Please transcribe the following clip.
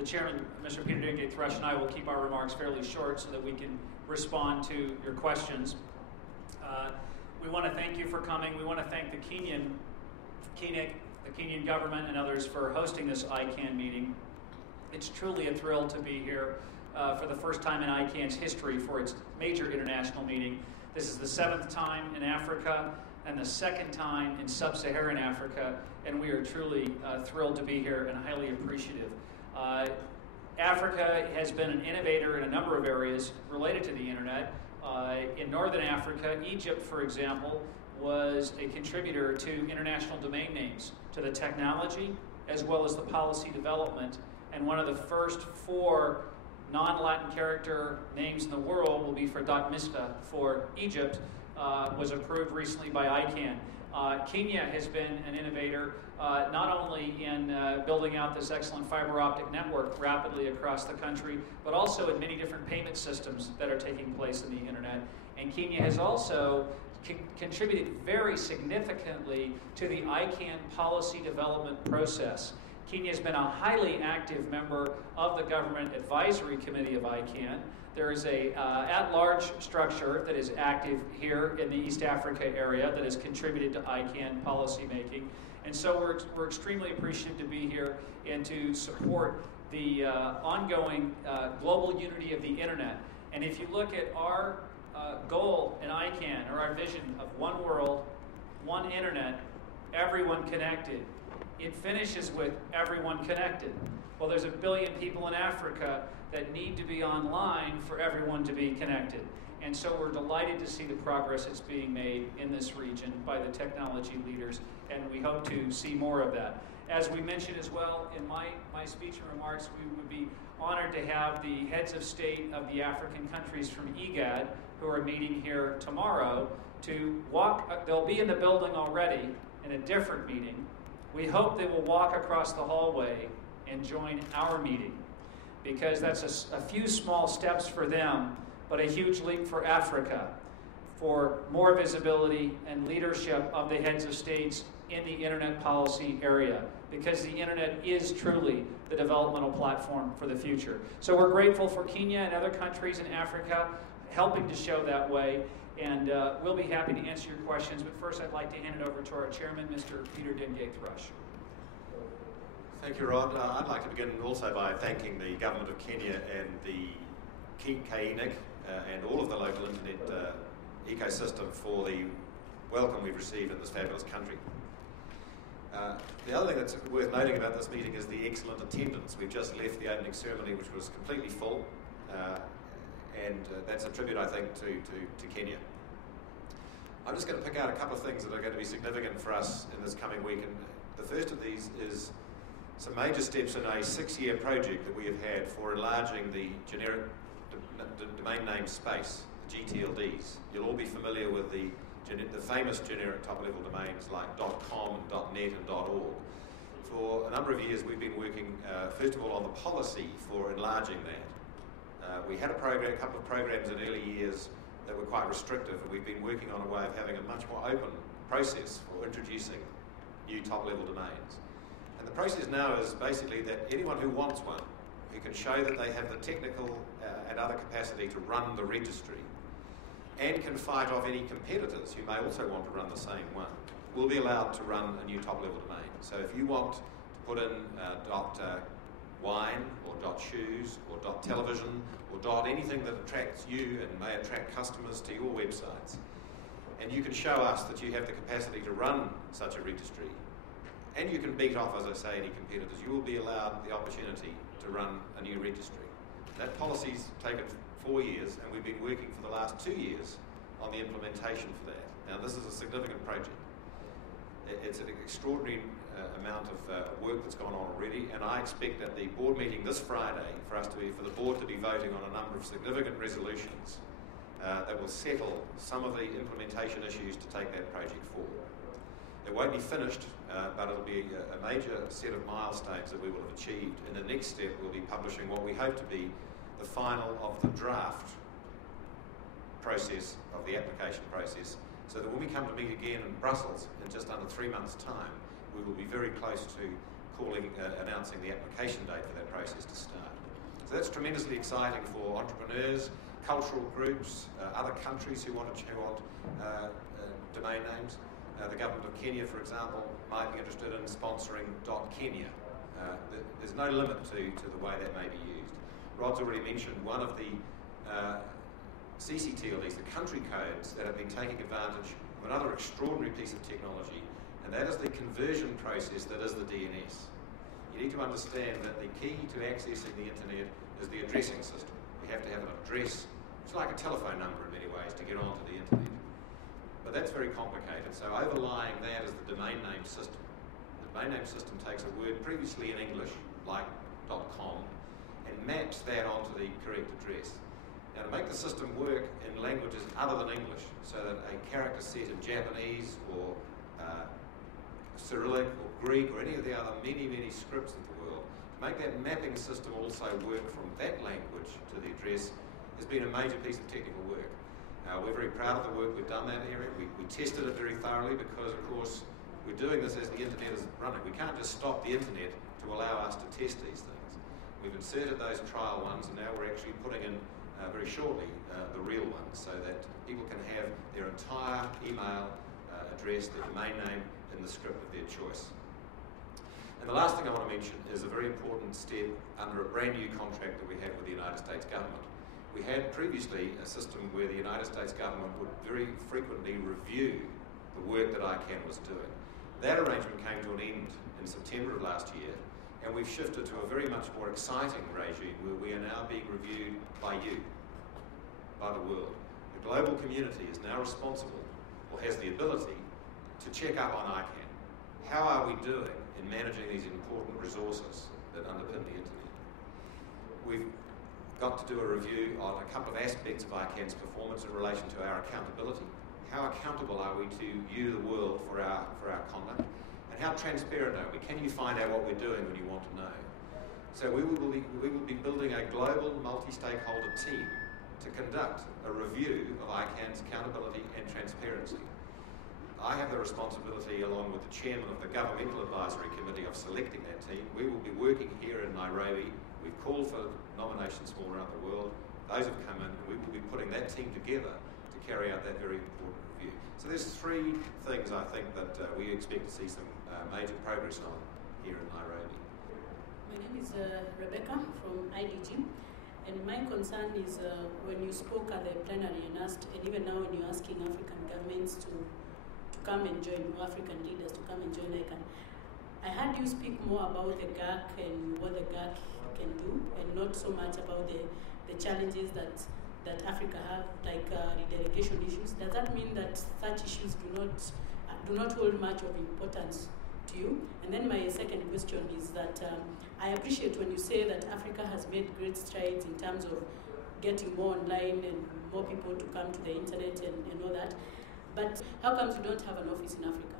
the chairman, Mr. Peter Dengate-Thrush, and I will keep our remarks fairly short so that we can respond to your questions. We want to thank you for coming. We want to thank the Kenyan government and others for hosting this ICANN meeting. It's truly a thrill to be here for the first time in ICANN's history for its major international meeting. This is the 7th time in Africa and the 2nd time in sub-Saharan Africa, and we are truly thrilled to be here and highly appreciative. Africa has been an innovator in a number of areas related to the internet. In Northern Africa, Egypt, for example, was a contributor to international domain names, to the technology, as well as the policy development. And one of the first 4 non-Latin character names in the world will be for .mista for Egypt, was approved recently by ICANN. Kenya has been an innovator not only in building out this excellent fiber optic network rapidly across the country, but also in many different payment systems that are taking place in the internet. And Kenya has also contributed very significantly to the ICANN policy development process. Kenya has been a highly active member of the Government Advisory Committee of ICANN. There is a at-large structure that is active here in the East Africa area that has contributed to ICANN policymaking. And so we're extremely appreciative to be here and to support the ongoing global unity of the internet. And if you look at our goal in ICANN, or our vision of one world, one internet, everyone connected, it finishes with everyone connected. Well, there's 1 billion people in Africa that need to be online for everyone to be connected. And so we're delighted to see the progress that's being made in this region by the technology leaders, and we hope to see more of that. As we mentioned as well in my speech and remarks, we would be honored to have the heads of state of the African countries from IGAD who are meeting here tomorrow to walk. They'll be in the building already in a different meeting. We hope they will walk across the hallway and join our meeting, because that's a few small steps for them, but a huge leap for Africa, for more visibility and leadership of the heads of states in the internet policy area, because the internet is truly the developmental platform for the future. So we're grateful for Kenya and other countries in Africa helping to show that way, and we'll be happy to answer your questions. But first, I'd like to hand it over to our chairman, Mr. Peter Dengate-Thrush. Thank you, Rod. I'd like to begin also by thanking the Government of Kenya and the ICANN and all of the local internet ecosystem for the welcome we've received in this fabulous country. The other thing that's worth noting about this meeting is the excellent attendance. We've just left the opening ceremony, which was completely full, and that's a tribute, I think, to Kenya. I'm just going to pick out a couple of things that are going to be significant for us in this coming week, and the first of these is some major steps in a 6-year project that we have had for enlarging the generic domain name space, the GTLDs. You'll all be familiar with the famous generic top-level domains like .com and .net and .org. For a number of years, we've been working, first of all, on the policy for enlarging that. We had a couple of programs in early years that were quite restrictive, and we've been working on a way of having a much more open process for introducing new top-level domains. And the process now is basically that anyone who wants one, who can show that they have the technical and other capacity to run the registry, and can fight off any competitors who may also want to run the same one, will be allowed to run a new top-level domain. So if you want to put in .wine or .shoes or .television or .anything that attracts you and may attract customers to your websites, and you can show us that you have the capacity to run such a registry, and you can beat off, as I say, any competitors, you will be allowed the opportunity to run a new registry. That policy's taken 4 years, and we've been working for the last 2 years on the implementation for that. Now, this is a significant project. It's an extraordinary amount of work that's gone on already, and I expect at the board meeting this Friday for the board to be voting on a number of significant resolutions that will settle some of the implementation issues to take that project forward. It won't be finished, but it'll be a major set of milestones that we will have achieved. In the next step, we'll be publishing what we hope to be the final of the draft process of the application process, so that when we come to meet again in Brussels in just under 3 months' time, we will be very close to announcing the application date for that process to start. So that's tremendously exciting for entrepreneurs, cultural groups, other countries who want domain names. The government of Kenya, for example, might be interested in sponsoring .Kenya. There's no limit to the way that may be used. Rod's already mentioned one of the CCTLDs, the country codes, that have been taking advantage of another extraordinary piece of technology, and that is the conversion process that is the DNS. You need to understand that the key to accessing the internet is the addressing system. You have to have an address. It's like a telephone number in many ways to get onto the internet. But that's very complicated. So overlying that is the domain name system. The domain name system takes a word previously in English, like .com, and maps that onto the correct address. Now, to make the system work in languages other than English, so that a character set in Japanese or Cyrillic or Greek or any of the other many scripts of the world, to make that mapping system also work from that language to the address has been a major piece of technical work. We're very proud of the work we've done in that area. We tested it very thoroughly because, of course, we're doing this as the internet is running. We can't just stop the internet to allow us to test these things. We've inserted those trial ones, and now we're actually putting in very shortly the real ones, so that people can have their entire email address, their domain name, in the script of their choice. And the last thing I want to mention is a very important step under a brand new contract that we have with the United States government. We had previously a system where the United States government would very frequently review the work that ICANN was doing. That arrangement came to an end in September of last year, and we've shifted to a very much more exciting regime where we are now being reviewed by you, by the world. The global community is now responsible, or has the ability, to check up on ICANN. How are we doing in managing these important resources that underpin the internet? We've got to do a review on a couple of aspects of ICANN's performance in relation to our accountability. How accountable are we to you, the world, for our conduct? And how transparent are we? Can you find out what we're doing when you want to know? So we will be building a global multi-stakeholder team to conduct a review of ICANN's accountability and transparency. I have the responsibility, along with the chairman of the Governmental Advisory Committee, of selecting that team. We will be working here in Nairobi. We've called for nominations from all around the world. Those have come in, and we will be putting that team together to carry out that very important review. So there's three things I think that we expect to see some major progress on here in Nairobi. My name is Rebecca from IDG, and my concern is when you spoke at the plenary and asked, and even now when you're asking African governments to come and join, African leaders to come and join ICANN, I heard you speak more about the GAC and what the GAC can do, and not so much about the challenges that Africa have, like delegation issues. Does that mean that such issues do not hold much of importance to you? And then my second question is that I appreciate when you say that Africa has made great strides in terms of getting more online and more people to come to the internet and all that. But how comes you don't have an office in Africa?